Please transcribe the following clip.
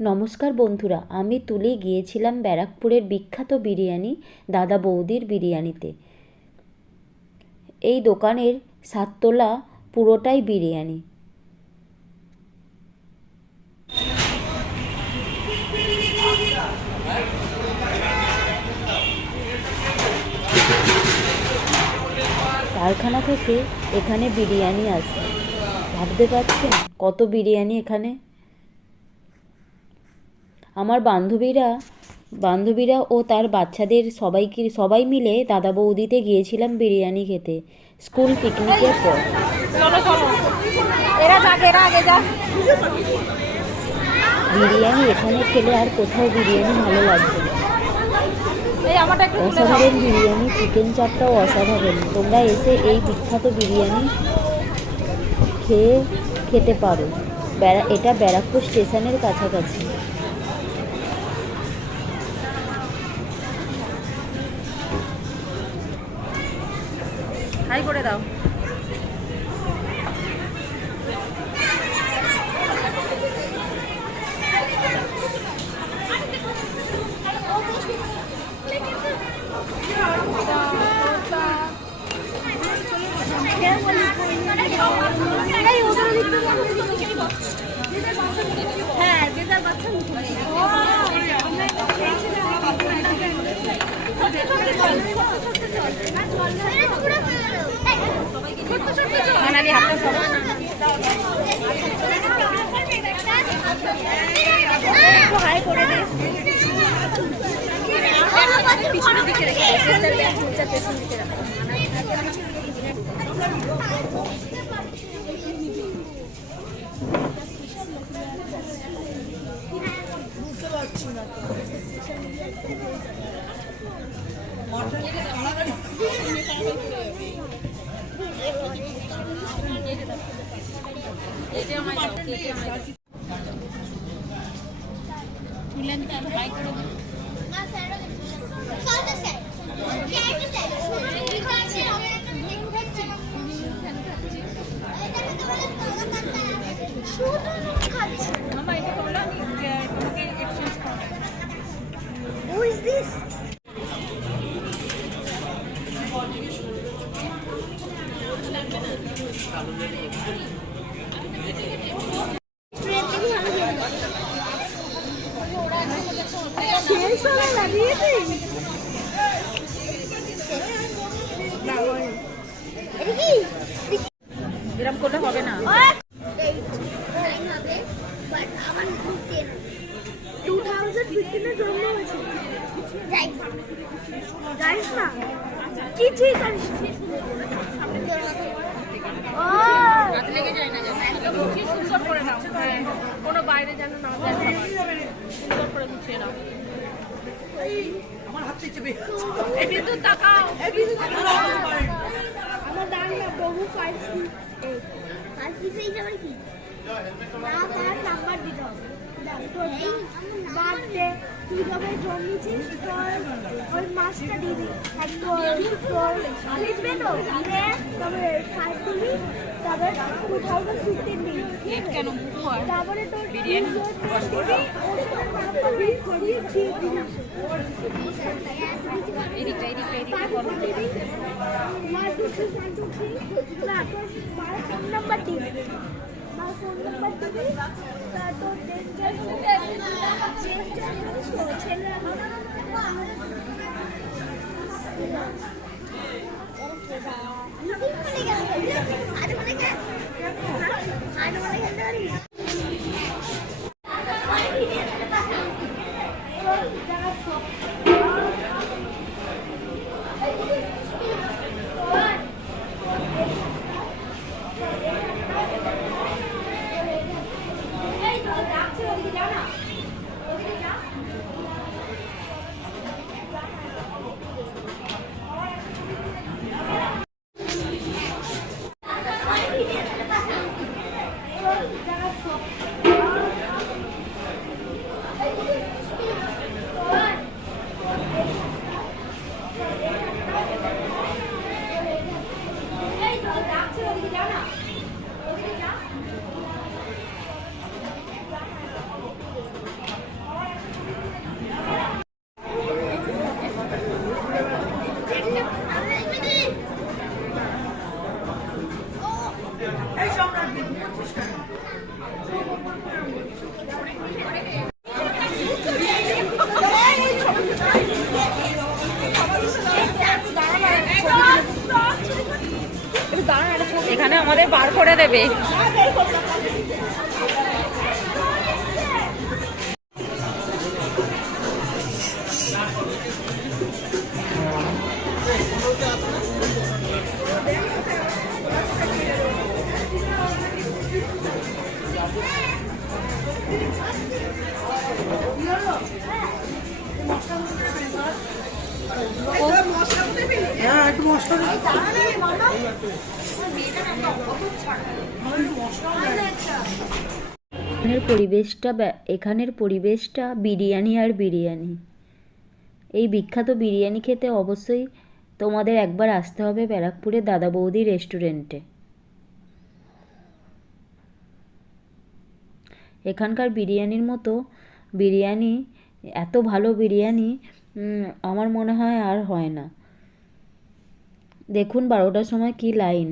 নমস্কার বন্ধুরা, আমি তুলে গিয়েছিলাম ব্যারাকপুরের বিখ্যাত বিরিয়ানি দাদা বৌদির বিরিয়ানিতে। এই দোকানের সাততলা পুরোটাই বিরিয়ানি। কারখানা থেকে এখানে বিরিয়ানি আসে। ভাবতে পারছেন কত বিরিয়ানি এখানে। আমার বান্ধবীরা ও তার বাচ্চাদের সবাই মিলে দাদা বৌদিতে গিয়েছিলাম বিরিয়ানি খেতে স্কুল পিকনিকের পর। বিরিয়ানি এখানে খেলে আর কোথাও বিরিয়ানি ভালো লাগবে না। অসাধারণ বিরিয়ানি, চিকেন চাপটাও অসাধারণ। তোমরা এসে এই বিখ্যাত বিরিয়ানি খেতে পারো। এটা ব্যারাকপুর স্টেশনের কাছাকাছি। হাই করে দাও। হ্যাঁ, যেটার বাচ্চা হাই করে দে। পিছনের দিকে রেখে পেছনের দিকে রাখো। বুঝতে পারছি না Who is this? এরকম করলে হবে না। 2015 জন্ম হয়েছে। জানিস না কি ঠিক জানিস? হাত লেগে যায় না, সুন্দর করে নাও। কোনো বাইরে যেন না যায়, সুন্দর করে গুছিয়ে নাও। আমার হাত থেকে এই বিদ্যুৎ তাকাও। আমার দাম না বহু 5 feet 5 feet যাবে কি না, তার নাম্বার দিতে হবে। বার্থডে তুই যবে জন্মেছিস ওই মাসটা দিবি, তোর লিখবে তো, তবে 5 দিবি, তারপরে 2015 দিবি। কেন তারপরে তোর বিরিয়ানি ফোন নাম্বার দিবি, ফোন নাম্বার দিবি, তোর দেবে। এখানের পরিবেশটা বিরিয়ানি আর বিরিয়ানি। এই বিখ্যাত বিরিয়ানি খেতে অবশ্যই তোমাদের একবার আসতে হবে ব্যারাকপুরে দাদা বৌদি রেস্টুরেন্টে। এখানকার বিরিয়ানির মতো বিরিয়ানি, এত ভালো বিরিয়ানি আমার মনে হয় আর হয় না। দেখুন 12টার সময় কি লাইন।